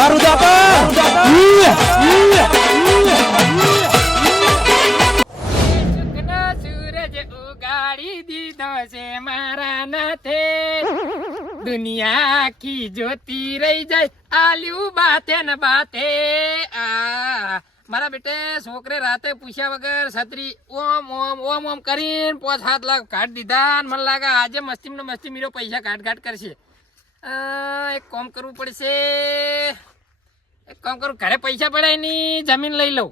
મારું સૂરજ ઉગાડી દીધો છે મારા નાથે, દુનિયા આખી જોતી રહી જાય આલ્યું બાતે ને બાતે. મારા બેટે છોકરે રાતે પૂછ્યા વગર છત્રી ઓમ ઓમ ઓમ ઓમ કરીને 5-7 લાખ કાઢ દીધા. મને લાગે આજે મસ્તી ને મસ્તી મીરો પૈસા કાઢ કરશે. એક કામ કરવું પડશે, એક કામ કરું, ઘરે પૈસા પડાય ની જમીન લઈ લઉં.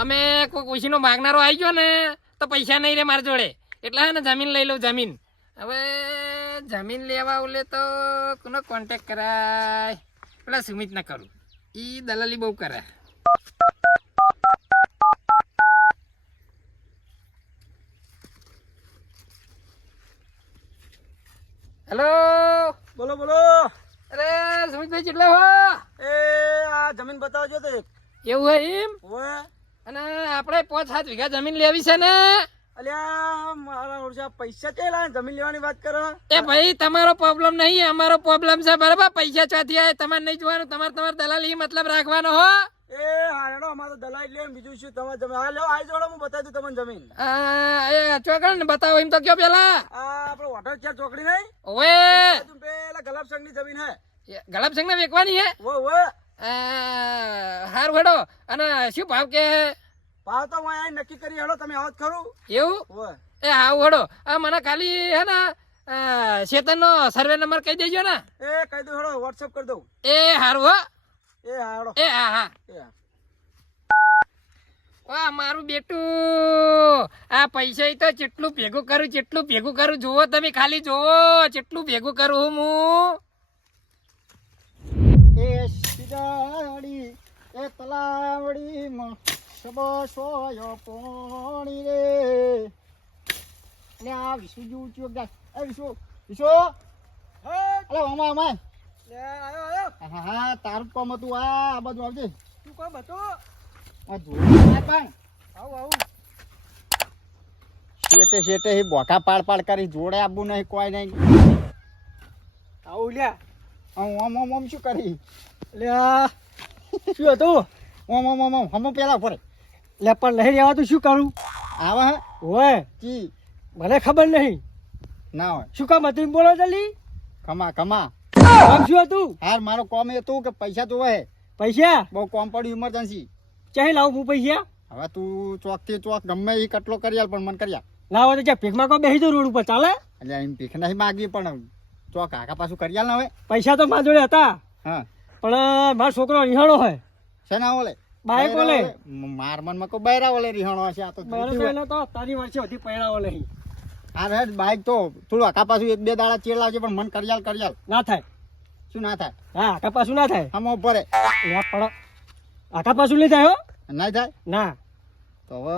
અમે કોઈ ઓછીનો માગનારો આવી ગયો ને તો પૈસા નહીં રે મારી જોડે, એટલે હે ને જમીન લઈ લઉં જમીન. હવે જમીન લેવા ઓલે તો કોનો કોન્ટેક કરાય? પેલા સુમિત ના કરું, ઈ દલાલી બહુ કરે. હેલો, બોલો બોલો. અરે સુમિતભાઈ કેટલા હો? એ આ જમીન બતાવજો તો. એવું હોય એમ? ઓએ. અને આપણે 5-7 વીઘા જમીન લેવી છે ને. અલ્યા મારા ઓરસા પૈસા ચેલા જમીન લેવાની વાત કરો. એ ભાઈ તમારો પ્રોબ્લેમ નહીં, અમારો પ્રોબ્લેમ છે. બરાબર, પૈસા ચોથી આવે તમારે નહીં જોવાનું, તમારે દલાલી મતલબ રાખવાનો હો. એ હારેડો અમારો દલાઈ લે, બીજું શું તમારે જમીન. હા લો આઈ જોડો, હું બતાવી દઉં તમને જમીન. એ ચોકડ ને બતાવો એમ તો કયો પેલા. આ આપણો હોટલ છે ચોકડી નહીં? ઓએ પેલા ગલાબસંગ ની જમીન હે. ગલાબસંગ ને વેચવાની હે? ઓ હારું હેડો. અને શું ભાવ કે? ભાવ તો હું અહીં નક્કી કરી હેડો, તમે આવો જ ખરું. એવું? ઓએ. એ હાવ હેડો. મને ખાલી હે ને શેતન નો સર્વે નંબર કહી દેજો ને. એ કહી દઉં હેડો, વોટ્સઅપ કરી દઉં. એ હારું હો. એ હા હેડો. એ હા હા. એ હા. વાહ મારું બેટું, આ પૈસા તો જેટલું ભેગું કરું જુઓ તમે, ખાલી જુઓ જેટલું ભેગું કરું હું. એ સીધાડી એ તલાવડી માં સબો સોયો પોણી રે. લે આ વિશુ જુ ગાય. એ વિશુ અલે અમાય લે આયો. હા તારું કોમ હતું. આ બાજુ આવજે. તું કોમ હતો? આ જોઈ પણ આવું શેટે હી બોઠા પાડ કરી જોડે આબુ નહીં, કોઈ નહીં. આવું લ્યા. ઓમ શું કરી? લ્યા શું હતું? ઓમ હમો પેલા ફરે. લે પણ લઈ રહેવા તું શું કરું? આવે હે હોય જી મને ખબર નહીં. ના હોય શું કામ હતું બોલો જલ્દી. ખમા કામ શું હતું? હાર મારો કોમ એ હતું કે પૈસા તો હે. પૈસા બહુ કોમ પડ્યું, ઇમરજન્સી. ચાહે લાવું હું પૈસા? હવે તું ચોક થી ચોક ગમે એ કટલો કરી આલ, પણ મને કરી આલ. લાવો તો જ્યાં ભીખમાં કો બેસી જો રોડ ઉપર ચાલે. એટલે એમ ભીખ નહીં માગી, પણ ચોક આખા પાછું કરી આલ ને. હવે પૈસા તો મારા જોડે હતા. હા પણ મારો છોકરો રિહાણો હોય છે ને. ઓલે બાઈક ઓલે માર મનમાં કો બૈરા ઓલે રિહાણો હશે. આ તો તો તારી વર્ષે હતી પૈણા ઓલે. હા રે બાઈક તો થોડું આખા પાછું 1-2 દાડા ચેડ લાવશે, પણ મન કરી આલ. ના થાય. શું ના થાય? હા આખા પાછું ના થાય. હમ ઉપર પણ આખા પાછું લઈ જાય હો. ના થાય ના. તો હવે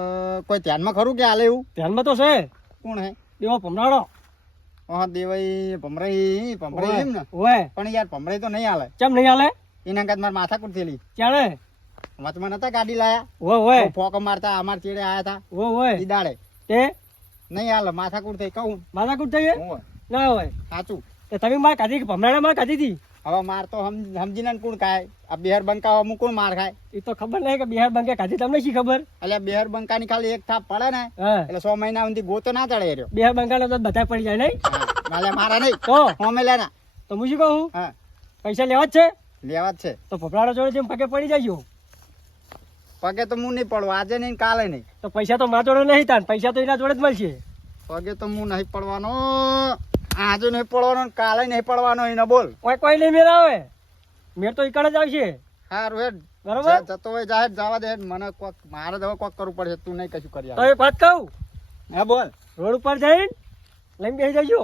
કોઈ ધ્યાનમાં ખરું કે હાલે એવું? ધ્યાનમાં તો છે. કોણ હે? દેવો ભમરાડો. હા દેવાઈ ભમરાઈ એમ ને. ઓય પણ યાર ભમરાઈ તો નહીં હાલે. કેમ નહીં હાલે? એના કાત માર માથા કુટ થેલી. ક્યારે? વચમાં નતા ગાડી લાયા. ઓય ફોકો મારતા અમાર ચેડે આયા હતા. ઓય ઈ દાડે તે નહીં હાલે. માથા કુટ થઈ કહું. માથા કુટ થઈ ના હોય. સાચું. તમે માર કાઢી ભમરાડા માર કાઢી હતી. હવે માર તો સમજીને કોણ ખાય? આ બિહાર બંકા અમુક કોણ માર ખાય? એ તો ખબર નહીં કે બિહાર બંકા ખાધી, તમને શી ખબર? એટલે બિહાર બંકા ની ખાલી એક થાપ પડે ને એટલે 100 મહિના સુધી ગોતો ના ચડે રહ્યો. બિહાર બંકા તો બધા પડી જાય નહીં. નાલે મારા નહીં તો હોમે લેના. તો હું શું કહું? હા પૈસા લેવા જ છે. લેવા જ છે તો ભપરાડો જોડે જેમ પગે પડી જાય. પગે તો હું નહીં પડવા, આજે નહીં કાલે નહીં. તો પૈસા તો મારા જોડે નહીં તાન, પૈસા તો એના જોડે જ મળશે. પગે તો હું નહીં પડવાનો, આજે નહીં પડવાનો, કાલે નહીં પડવાનો. એને બોલ કોઈ નહીં મેળ આવે. મેળ તો ઈકડ જ આવશે. સારું હેડ બરોબર. જતો હોય જાહેર જવા દે. મને કોક મારે હવે કોક કરવું પડશે. તું નહીં કશું કરી તો એક વાત કહું. હા બોલ. રોડ ઉપર જઈને લઈને બેસી જજો.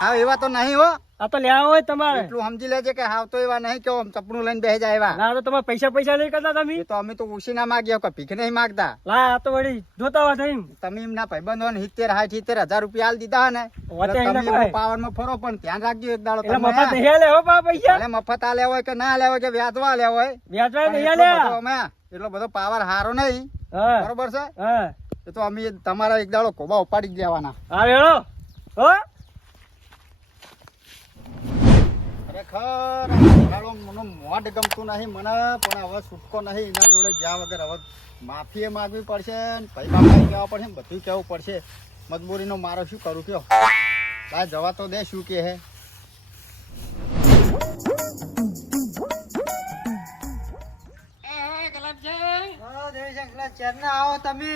હા એવા તો નહીં હો. આ તો લેવા હોય તમારે. એટલું સમજી લેજે કે હાવ તો એવા નહીં કે ચપડું લઈને બેસી જાય એવા. ના તો તમારે પૈસા નહીં કરતા તમે. તો અમે તો ઉછી ના માગ્યા કે ભીખ નહીં માગતા. લા આ તો વળી જોતા હોય થઈ. તમે એમના ભાઈબંધો ને 70,000 રૂપિયા આલ દીધા ને પાવર માં ફરો, પણ ધ્યાન રાખજો એક દાડો. મફત નહીં આલે હો પૈસા. મફત આલે હોય કે ના આલે હોય કે વ્યાજવા આલે હોય. વ્યાજવા નહીં આલે. એટલો બધો પાવર હારો નહીં. બરોબર છે. એ તો અમે તમારા એક દાડો કોબા ઉપાડી જ લેવાના. હા રેડો હો. ખરેખર એમનું મોઢ ગમતું નહીં મને, પણ હવે છૂટકો નહીં એના જોડે જ્યાં વગર હવે માફી માગવી પડશે ને ભાઈ બાપા કહેવા પડશે ને બધું કહેવું પડશે. મજબૂરીનો મારો શું કરું કયો? આ જવા તો દે શું કે હે. આવો તમે.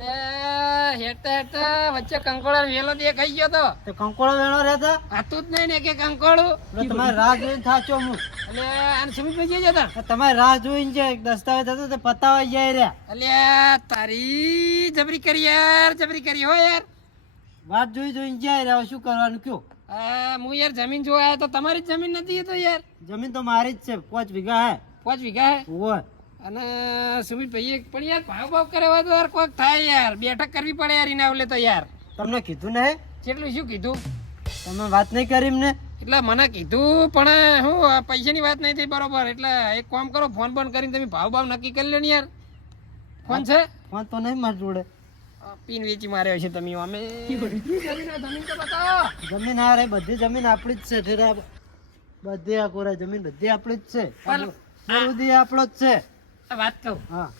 હેઠતા હેઠતા વચ્ચે કંકોળો વેલો દેખાઈ ગયો તો કંકોળો વેણો રહેતા આતું જ નહીં ને કે કંકોળું તમારે રાહ જોઈને થાચો હું. એટલે આને સુમિતભાઈ જઈ જતા તમારે રાહ જોઈને જે દસ્તાવેજ હતો તે પતાવા જાય રહ્યા. અલ્યા તારી જબરી કરી યાર, જબરી કરી હો યાર. વાત જોઈને જાય રહ્યા. શું કરવાનું કયો? હું યાર જમીન જોવા આવ્યો તો તમારી જ જમીન નથી એ તો યાર. જમીન તો મારી જ છે, 5 વીઘા હે. 5 વીઘા હે. ઓય અને સુમિતભાઈ પણ યાર ભાવ કરે હોય તો યાર કોઈક થાય યાર, બેઠક કરવી પડે યાર એના ઓલે તો યાર. તમને કીધું નહીં? કેટલું શું કીધું? તમે વાત નહીં કરી એમને? એટલે મને કીધું પણ હું પૈસાની વાત નહીં થઈ બરોબર. એટલે એક કામ કરો, ફોન બંધ કરીને તમે ભાવ નક્કી કરી લો ને યાર. ફોન છે? ફોન તો નહીં મારી જોડે. પીન વેચી માર્યો છે તમે. અમે જમીન તો બતાવો. જમીન આ રહી, બધી જમીન આપણી જ છે. ઠેરા બધી આ કોરા જમીન બધી આપણી જ છે. બધી આપણો જ છે. વાત કહું, હા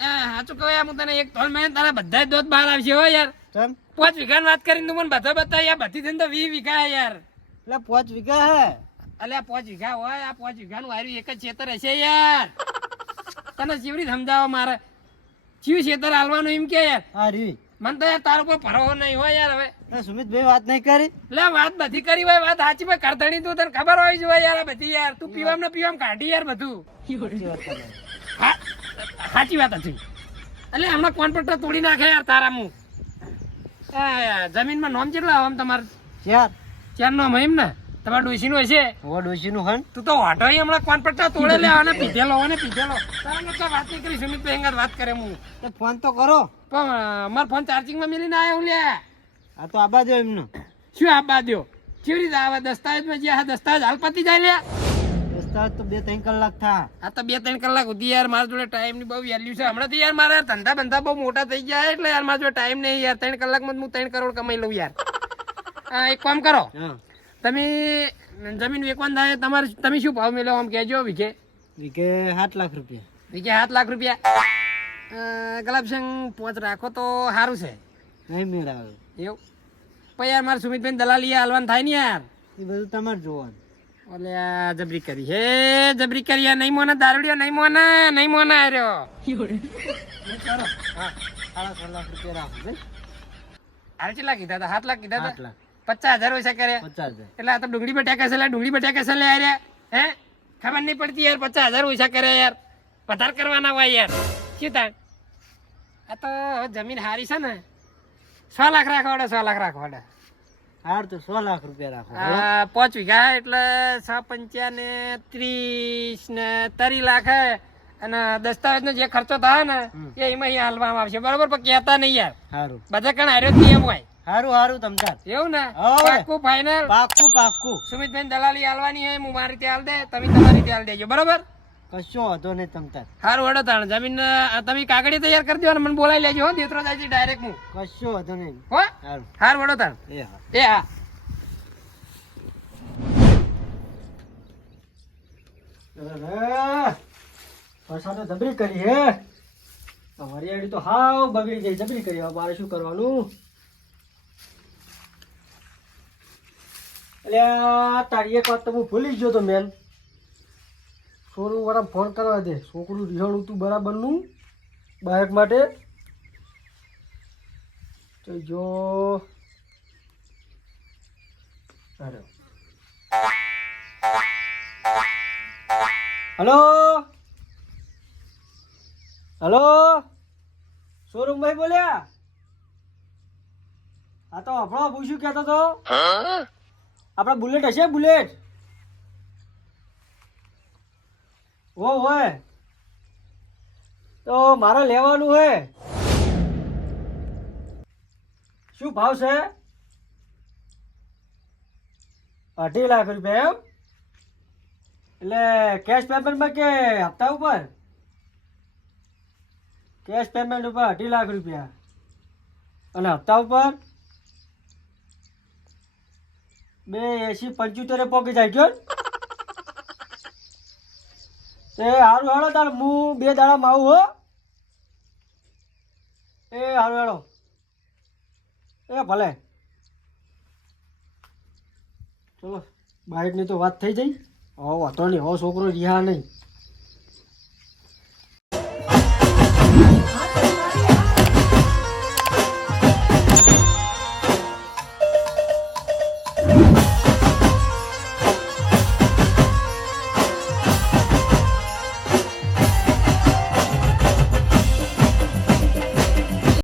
સાચું કહું યાર, હું તને એક તોલ મેં તારા બધા જ દોત બહાર આવશે હો યાર. ચમ 5 વીઘાની વાત કરીને તું મને બધા બતા યાર, બધી થઈને તો 20 વીઘા હે યાર. એટલે 5 વીઘા હે. અલ્યા 5 વીઘા હોય, આ 5 વીઘાનું હાર્યું એક જ ખેતર હશે યાર. તને ચીવડી સમજાવો મારે ચીવ ખેતર હાલવાનું એમ કે યાર. હા રી મને તો યાર તારો કોઈ ભરવો નહીં હોય યાર. હવે સુમિતભાઈ વાત નહીં કરી? લે વાત બધી કરી હોય, વાત સાચી ભાઈ કરધણી તું તને ખબર હોય જોઈએ યાર. આ બધી યાર તું પીવામ ને પીવામ કાઢી યાર બધું. સાચી વાત હતી. એટલે હમણાં કોન્ટ્રાક્ટર તોડી નાખે યાર તારા મું. જમીનમાં નોમ કેટલા આમ તમારે? 4 નામ એમ ને? તમારા ડોશીનું હશે? ડોશીનું હન. તું તો વાટો હમણાં કોન્ટ્રાક્ટર તોડે લે અને પીધેલો અને પીધેલો. તારા લોકો વાત નહીં કરી, સુમિતભાઈ અંગત વાત કરે હું. ફોન તો કરો. પણ મારો ફોન ચાર્જિંગમાં મેલીને આવ્યો લે. આ તો આબા દો એમનો. શું આબા દો? કેવી રીતે આવે? દસ્તાવેજમાં જે દસ્તાવેજ હાલ પતી જાય લે. દસ્તાવેજ તો 2-3 કલાક થા. આ તો 2-3 કલાક સુધી યાર મારા જોડે ટાઈમની બહુ વેલ્યુ છે. હમણાં યાર મારા ધંધા બંધા બહુ મોટા થઈ ગયા એટલે યાર મારા જોડે ટાઈમ નહીં યાર. 3 કલાકમાં હું 3 કરોડ કમાઈ લઉં યાર. એક કામ કરો, તમે જમીન વેચવાનું થાય તમારે, તમે શું ભાવ મેળવો આમ કહેજો. વીઘે 7 લાખ રૂપિયા. વીઘે 7 લાખ રૂપિયા. ગુલાબસિંહ 5 રાખો તો સારું છે. નહીં મેળાવે એવું પછી યાર મારે સુમિતભાઈ દલાલી હાલવાનું થાય ને યાર. એ બધું તમારે જોવાનું. ઓલે આ જબરી કરી હે, જબરી કરી યાર. નહીં મોને દારૂડિયો, નહીં મોને, નહીં મોને આવ્યો. હા 7.5 લાખ રૂપિયા રાખો. હાલ કેટલા કીધા હતા? 7 લાખ કીધા 7 હતા. લાખ 50,000 ઓછા કર્યા. 50,000. એટલે આ તો ડુંગળી બટાકા છે, ડુંગળી બટાકા છે લે યાર. હે ખબર નહીં પડતી યાર. 50,000 ઓછા કર્યા યાર. વધારે કરવાના હોય યાર. શું થાય? આ તો જમીન હારી છે ને. 6 લાખ રાખવાડે, 6 લાખ રાખવાડે. હાર તો 6 લાખ રૂપિયા રાખો. 5 વીઘા એટલે 6 ને 30 ને 30 લાખ હે. અને દસ્તાવેજ નો જે ખર્ચો થાય ને એ એમાં હાલવામાં આવશે બરોબર. પણ કહેતા નહીં યાર. સારું બધા કણ હાર્યો નિયમ હોય. સારું તમતાર એવું ને? હવે. પાક્કું ફાઈનલ? પાક્કું. સુમિતભાઈ દલાલી હાલવાની હે. હું મારી રીતે હાલ દે, તમે તમારી રીતે હાલ દેજો બરોબર. કશો વાંધો નહીં તમતાર. સારું હેડો તાણ જમીન તમે કાગળી તૈયાર કરી દો અને મને બોલાવી લેજો હો. દેતરો જાય ડાયરેક્ટ હું. કશો વાંધો નહીં. હો સારું સારું હેડો તાણ. એ હા. એ હા. વરસાદ જબરી કરી હે. હરિયાળી તો હાવ બગડી ગઈ. જબરી કરી. હવે મારે શું કરવાનું? એટલે તારી એક વાત તો હું ભૂલી ગયો તો મેન. છોકરું વાળા ફોન કરવા દે. છોકરું રિહાણું તું બરાબરનું બાઇક માટે. તો જો અરે હલો શોરૂમ ભાઈ બોલ્યા? હા તો આપણો પૂછ્યું કહેતો તો આપણા બુલેટ હશે? બુલેટ હોય તો મારે લેવાનું હે. શું ભાવ છે? 2.5 લાખ રૂપિયા. એમ એટલે કેશ પેમેન્ટમાં કે હપ્તા ઉપર? કેશ પેમેન્ટ ઉપર 2.5 લાખ રૂપિયા અને હપ્તા ઉપર 280-75 પોકી જાય ગયો. એ હારું હેડો તાર હું 2 દાડામાં આવું હો. એ હારું હેડો. એ ભલે. ચલો બાઇકની તો વાત થઈ જઈ. હવે વાંધો નહીં, હવે છોકરો રહ્યા નહીં.